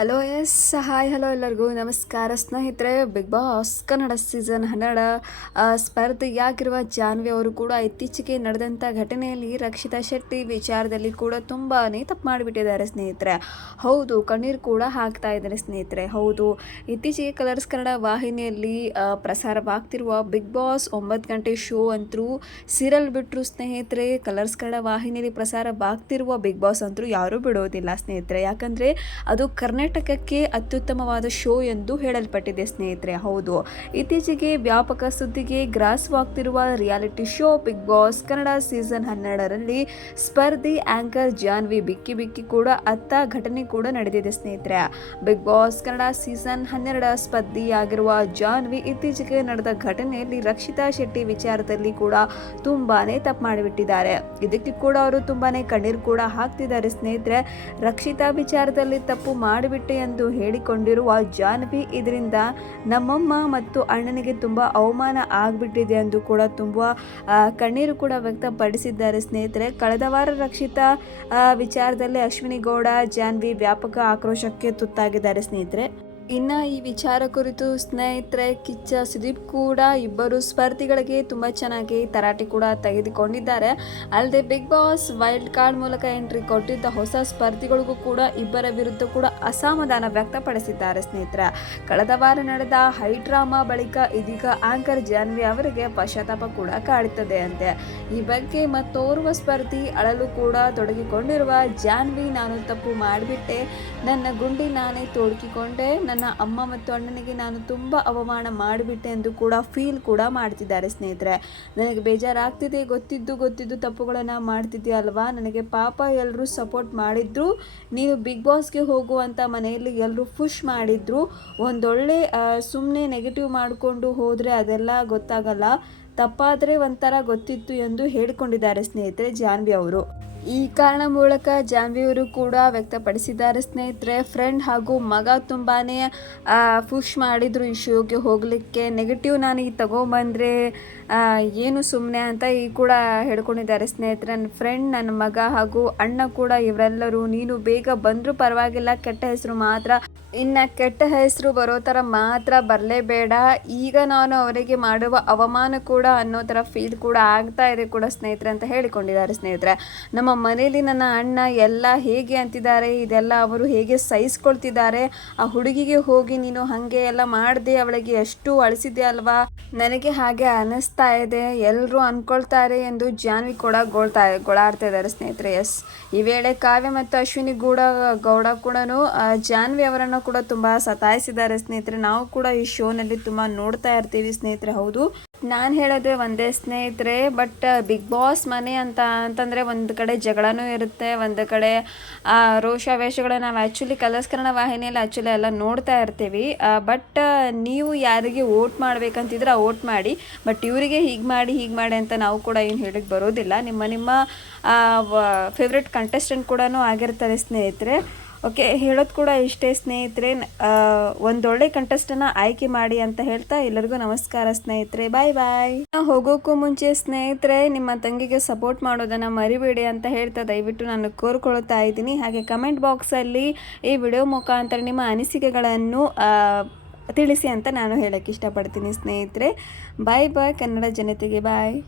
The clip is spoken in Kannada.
ಹಲೋ ಎಸ್ ಹಾಯ್ ಹಲೋ ಎಲ್ಲರಿಗೂ. ನಮಸ್ಕಾರ. ಸ್ನೇಹಿತರೆ ಬಿಗ್ ಬಾಸ್ ಕನ್ನಡ ಸೀಸನ್ ಹನ್ನೆರಡು ಸ್ಪರ್ಧೆಯಾಗಿರುವ ಜಾನ್ವಿ ಅವರು ಕೂಡ ಇತ್ತೀಚೆಗೆ ನಡೆದಂಥ ಘಟನೆಯಲ್ಲಿ ರಕ್ಷಿತಾ ಶೆಟ್ಟಿ ವಿಚಾರದಲ್ಲಿ ಕೂಡ ತುಂಬಾ ತಪ್ಪು ಮಾಡಿಬಿಟ್ಟಿದ್ದಾರೆ ಸ್ನೇಹಿತರೆ. ಹೌದು, ಕಣ್ಣೀರು ಕೂಡ ಹಾಕ್ತಾ ಇದ್ದಾರೆ ಸ್ನೇಹಿತರೆ. ಹೌದು, ಇತ್ತೀಚೆಗೆ ಕಲರ್ಸ್ ಕನ್ನಡ ವಾಹಿನಿಯಲ್ಲಿ ಪ್ರಸಾರವಾಗ್ತಿರುವ ಬಿಗ್ ಬಾಸ್ ಒಂಬತ್ತು ಗಂಟೆ ಶೋ ಅಂತರೂ ಸೀರಿಯಲ್ ಬಿಟ್ಟರು ಸ್ನೇಹಿತರೆ ಕಲರ್ಸ್ ಕನ್ನಡ ವಾಹಿನಿಯಲ್ಲಿ ಪ್ರಸಾರವಾಗ್ತಿರುವ ಬಿಗ್ ಬಾಸ್ ಅಂತರೂ ಯಾರೂ ಬಿಡೋದಿಲ್ಲ ಸ್ನೇಹಿತರೆ. ಯಾಕಂದರೆ, ಅದು ಕರ್ನಾಟಕಕ್ಕೆ ಅತ್ಯುತ್ತಮವಾದ ಶೋ ಎಂದು ಹೇಳಲ್ಪಟ್ಟಿದೆ ಸ್ನೇಹಿತರೆ, ಹೌದು. ಇತ್ತೀಚೆಗೆ ವ್ಯಾಪಕ ಸುದ್ದಿಗೆ ಗ್ರಾಸವಾಗ್ತಿರುವ reality show Bigg Boss Kannada season ಹನ್ನೆರಡರಲ್ಲಿ ಸ್ಪರ್ಧಿ ಆಂಕರ್ ಜಾನ್ವಿ ಬಿಕ್ಕಿ ಬಿಕ್ಕಿ ಕೂಡ ಅತ್ತ ಘಟನೆ ಕೂಡ ನಡೆದಿದೆ ಸ್ನೇಹಿತರೆ. ಬಿಗ್ ಬಾಸ್ ಕನ್ನಡ ಸೀಸನ್ ಹನ್ನೆರಡ ಸ್ಪರ್ಧಿಯಾಗಿರುವ ಜಾನ್ವಿ ಇತ್ತೀಚೆಗೆ ನಡೆದ ಘಟನೆಯಲ್ಲಿ ರಕ್ಷಿತಾ ಶೆಟ್ಟಿ ವಿಚಾರದಲ್ಲಿ ಕೂಡ ತುಂಬಾನೇ ತಪ್ಪು ಮಾಡಿಬಿಟ್ಟಿದ್ದಾರೆ. ಇದಕ್ಕೆ ಕೂಡ ಅವರು ತುಂಬಾನೇ ಕಣ್ಣೀರು ಕೂಡ ಹಾಕ್ತಿದ್ದಾರೆ ಸ್ನೇಹಿತರೆ. ರಕ್ಷಿತಾ ವಿಚಾರದಲ್ಲಿ ತಪ್ಪು ಮಾಡಿಬಿಟ್ಟೆ ಎಂದು ಹೇಳಿಕೊಂಡಿರುವ ಜಾನ್ವಿ, ಇದರಿಂದ ನಮ್ಮಮ್ಮ ಮತ್ತು ಅಣ್ಣನಿಗೆ ತುಂಬ ಅವಮಾನ ಆಗಿಬಿಟ್ಟಿದೆ ಎಂದು ಕೂಡ ತುಂಬ ಕಣ್ಣೀರು ಕೂಡ ವ್ಯಕ್ತಪಡಿಸಿದ್ದಾರೆ. ಸ್ನೇಹಿತರೆ, ಕಳೆದ ವಾರ ರಕ್ಷಿತ ವಿಚಾರದಲ್ಲಿ ಅಶ್ವಿನಿ ಗೌಡ ಜಾನ್ವಿ ವ್ಯಾಪಕ ಆಕ್ರೋಶಕ್ಕೆ ತುತ್ತಾಗಿದ್ದಾರೆ. ಸ್ನೇಹಿತರೆ ಇನ್ನು ಈ ವಿಚಾರ ಕುರಿತು ಸ್ನೇಹಿತರೆ, ಕಿಚ್ಚ, ಸುದೀಪ್ ಕೂಡ ಇಬ್ಬರು ಸ್ಪರ್ಧಿಗಳಿಗೆ ತುಂಬ ಚೆನ್ನಾಗಿ ತರಾಟೆ ಕೂಡ ತೆಗೆದುಕೊಂಡಿದ್ದಾರೆ. ಅಲ್ಲದೆ ಬಿಗ್ ಬಾಸ್ ವೈಲ್ಡ್ ಕಾರ್ಡ್ ಮೂಲಕ ಎಂಟ್ರಿ ಕೊಟ್ಟಿದ್ದ ಹೊಸ ಸ್ಪರ್ಧಿಗಳಿಗೂ ಕೂಡ ಇಬ್ಬರ ವಿರುದ್ಧ ಕೂಡ ಅಸಮಾಧಾನ ವ್ಯಕ್ತಪಡಿಸಿದ್ದಾರೆ ಸ್ನೇಹಿತರೆ. ಕಳೆದ ವಾರ ನಡೆದ ಹೈ ಡ್ರಾಮಾ ಬಳಿಕ ಇದೀಗ ಆಂಕರ್ ಜಾನ್ವಿ ಅವರಿಗೆ ಪಶ್ಚಾತ್ತಾಪ ಕೂಡ ಕಾಡುತ್ತದೆ ಅಂತೆ ಈ ಬಗ್ಗೆ ಮತ್ತೋರ್ವ ಸ್ಪರ್ಧಿ ಅಳಲು ಕೂಡ ತೊಡಗಿಕೊಂಡಿರುವ ಜಾನ್ವಿ, ನಾನು ತಪ್ಪು ಮಾಡಿಬಿಟ್ಟೆ. ನನ್ನ ಗುಂಡಿ ನಾನೇ ತೋಡ್ಕಿಕೊಂಡೆ. ನನ್ನ ಅಮ್ಮ ಮತ್ತು ಅಣ್ಣನಿಗೆ ನಾನು ತುಂಬ ಅವಮಾನ ಮಾಡಿಬಿಟ್ಟೆ ಎಂದು ಕೂಡ ಫೀಲ್ ಕೂಡ ಮಾಡ್ತಿದ್ದಾರೆ ಸ್ನೇಹಿತರೆ. ನನಗೆ ಬೇಜಾರಾಗ್ತಿದೆ, ಗೊತ್ತಿದ್ದು ಗೊತ್ತಿದ್ದು ತಪ್ಪುಗಳನ್ನು ಮಾಡ್ತಿದ್ದೆ ಅಲ್ವಾ? ನನಗೆ ಪಾಪ ಎಲ್ಲರೂ ಸಪೋರ್ಟ್ ಮಾಡಿದ್ರು ನೀನು ಬಿಗ್ ಬಾಸ್ಗೆ ಹೋಗುವಂತ ಮನೆಯಲ್ಲಿ ಎಲ್ಲರೂ ಫುಶ್ ಮಾಡಿದ್ರು, ಒಂದೊಳ್ಳೆ ಸುಮ್ಮನೆ ನೆಗೆಟಿವ್ ಮಾಡಿಕೊಂಡು ಹೋದರೆ ಅದೆಲ್ಲ ಗೊತ್ತಾಗಲ್ಲ. ತಪ್ಪಾದರೆ ಒಂಥರ ಗೊತ್ತಿತ್ತು ಎಂದು ಹೇಳಿಕೊಂಡಿದ್ದಾರೆ ಸ್ನೇಹಿತರೆ ಜಾನ್ವಿ ಅವರು. ಈ ಕಾರಣ ಮೂಲಕ ಜಾನ್ವಿ ಅವರು ಕೂಡ ವ್ಯಕ್ತಪಡಿಸಿದ್ದಾರೆ ಸ್ನೇಹಿತರೆ ಫ್ರೆಂಡ್ ಹಾಗೂ ಮಗ ತುಂಬಾ ಪುಷ್ ಮಾಡಿದರು ಈ ಶೋಗೆ ಹೋಗಲಿಕ್ಕೆ. ನೆಗೆಟಿವ್ ನಾನು ಈ ತಗೊಂಬಂದರೆ ಏನು ಸುಮ್ಮನೆ ಅಂತ ಈ ಕೂಡ ಹೇಳ್ಕೊಂಡಿದ್ದಾರೆ ಸ್ನೇಹಿತರೆ. ನನ್ನ ಫ್ರೆಂಡ್ ನನ್ನ ಮಗ ಹಾಗೂ ಅಣ್ಣ ಕೂಡ ಇವರೆಲ್ಲರೂ, ನೀನು ಬೇಗ ಬಂದರೂ ಪರವಾಗಿಲ್ಲ, ಕೆಟ್ಟ ಹೆಸರು ಮಾತ್ರ ಇನ್ನು ಕೆಟ್ಟ ಹೆಸರು ಬರೋ ಥರ ಮಾತ್ರ ಬರಲೇಬೇಡ. ಈಗ ನಾನು ಅವರಿಗೆ ಮಾಡುವ ಅವಮಾನ ಕೂಡ ಅನ್ನೋ ಥರ ಫೀಲ್ ಕೂಡ ಆಗ್ತಾ ಇದೆ ಕೂಡ ಸ್ನೇಹಿತರೆ ಅಂತ ಹೇಳಿಕೊಂಡಿದ್ದಾರೆ ಸ್ನೇಹಿತರೆ. ನಮ್ಮ ಮನೆಯಲ್ಲಿ ನನ್ನ ಅಣ್ಣ ಎಲ್ಲ ಹೇಗೆ ಅಂತಿದ್ದಾರೆ, ಇದೆಲ್ಲ ಅವರು ಹೇಗೆ ಸಹಿಸ್ಕೊಳ್ತಿದ್ದಾರೆ, ಆ ಹುಡುಗಿಗೆ ಹೋಗಿ ನೀನು ಹಾಗೆ ಎಲ್ಲ ಮಾಡಿದೆ, ಅವಳಿಗೆ ಎಷ್ಟು ಅಳಿಸಿದೆ ಅಲ್ವಾ? ನನಗೆ ಹಾಗೆ ಅನಿಸ್ತಾ ಇದೆ. ಎಲ್ಲರೂ ಅಂದ್ಕೊಳ್ತಾರೆ ಎಂದು ಜಾನ್ವಿ ಕೂಡ ಗೋಳ್ತಾ, ಗೋಳಾಡ್ತಾ ಇದ್ದಾರೆ ಸ್ನೇಹಿತರೆ. ಎಸ್ ಈ ವೇಳೆ ಕಾವ್ಯ ಮತ್ತು ಅಶ್ವಿನಿ ಗೌಡ ಗೌಡ ಕೂಡ ಜಾನ್ವಿ ಅವರನ್ನು ಕೂಡ ತುಂಬಾ ಸತಾಯಿಸಿದ್ದಾರೆ ಸ್ನೇಹಿತರೆ. ನಾವು ಕೂಡ ಈ ಶೋನಲ್ಲಿ ತುಂಬಾ ನೋಡ್ತಾ ಇರ್ತೀವಿ ಸ್ನೇಹಿತರೆ ಹೌದು. ನಾನು ಹೇಳೋದೇ ಒಂದೇ ಸ್ನೇಹಿತರೆ ಬಟ್ ಬಿಗ್ ಬಾಸ್ ಮನೆ ಅಂತ ಅಂತಂದರೆ ಒಂದು ಕಡೆ ಜಗಳನೂ ಇರುತ್ತೆ ಒಂದು ಕಡೆ ಆ, ರೋಷಾವೇಶಗಳು ನಾವು ಆ್ಯಕ್ಚುಲಿ ಕಲಸ್ಕರಣ ವಾಹಿನಿಯಲ್ಲಿ ಆ್ಯಕ್ಚುಲಿ ಎಲ್ಲ ನೋಡ್ತಾ ಇರ್ತೀವಿ. ಬಟ್ ನೀವು ಯಾರಿಗೆ ವೋಟ್ ಮಾಡ್ಬೇಕಂತಿದ್ರೆ ವೋಟ್ ಮಾಡಿ ಬಟ್ ಇವರಿಗೆ ಹೀಗೆ ಮಾಡಿ ಹೀಗೆ ಮಾಡಿ ಅಂತ ನಾವು ಕೂಡ ಏನು ಹೇಳಕ್ಕೆ ಬರೋದಿಲ್ಲ. ನಿಮ್ಮ ನಿಮ್ಮ ಫೇವ್ರೆಟ್ ಕಂಟೆಸ್ಟೆಂಟ್ ಕೂಡ ಆಗಿರ್ತಾರೆ ಸ್ನೇಹಿತರೆ. ಓಕೆ, ಹೇಳೋದು ಕೂಡ ಇಷ್ಟೇ ಸ್ನೇಹಿತರೆ. ಒಂದೊಳ್ಳೆ ಕಂಟೆಸ್ಟನ್ನು ಆಯ್ಕೆ ಮಾಡಿ ಅಂತ ಹೇಳ್ತಾ ಎಲ್ಲರಿಗೂ ನಮಸ್ಕಾರ ಸ್ನೇಹಿತರೆ. ಬಾಯ್ ಬಾಯ್ ಹೋಗೋಕ್ಕೂ ಮುಂಚೆ ಸ್ನೇಹಿತರೆ, ನಿಮ್ಮ ತಂಗಿಗೆ ಸಪೋರ್ಟ್ ಮಾಡೋದನ್ನು ಮರಿಬೇಡಿ ಅಂತ ಹೇಳ್ತಾ ದಯವಿಟ್ಟು ನಾನು ಕೋರ್ಕೊಳ್ತಾ ಇದ್ದೀನಿ. ಹಾಗೆ ಕಮೆಂಟ್ ಬಾಕ್ಸಲ್ಲಿ ಈ ವಿಡಿಯೋ ಮುಖಾಂತರ ನಿಮ್ಮ ಅನಿಸಿಕೆಗಳನ್ನು ತಿಳಿಸಿ ಅಂತ ನಾನು ಹೇಳೋಕ್ಕೆ ಇಷ್ಟಪಡ್ತೀನಿ ಸ್ನೇಹಿತರೆ. ಬಾಯ್ ಬಾಯ್ ಕನ್ನಡ ಜನತೆಗೆ ಬಾಯ್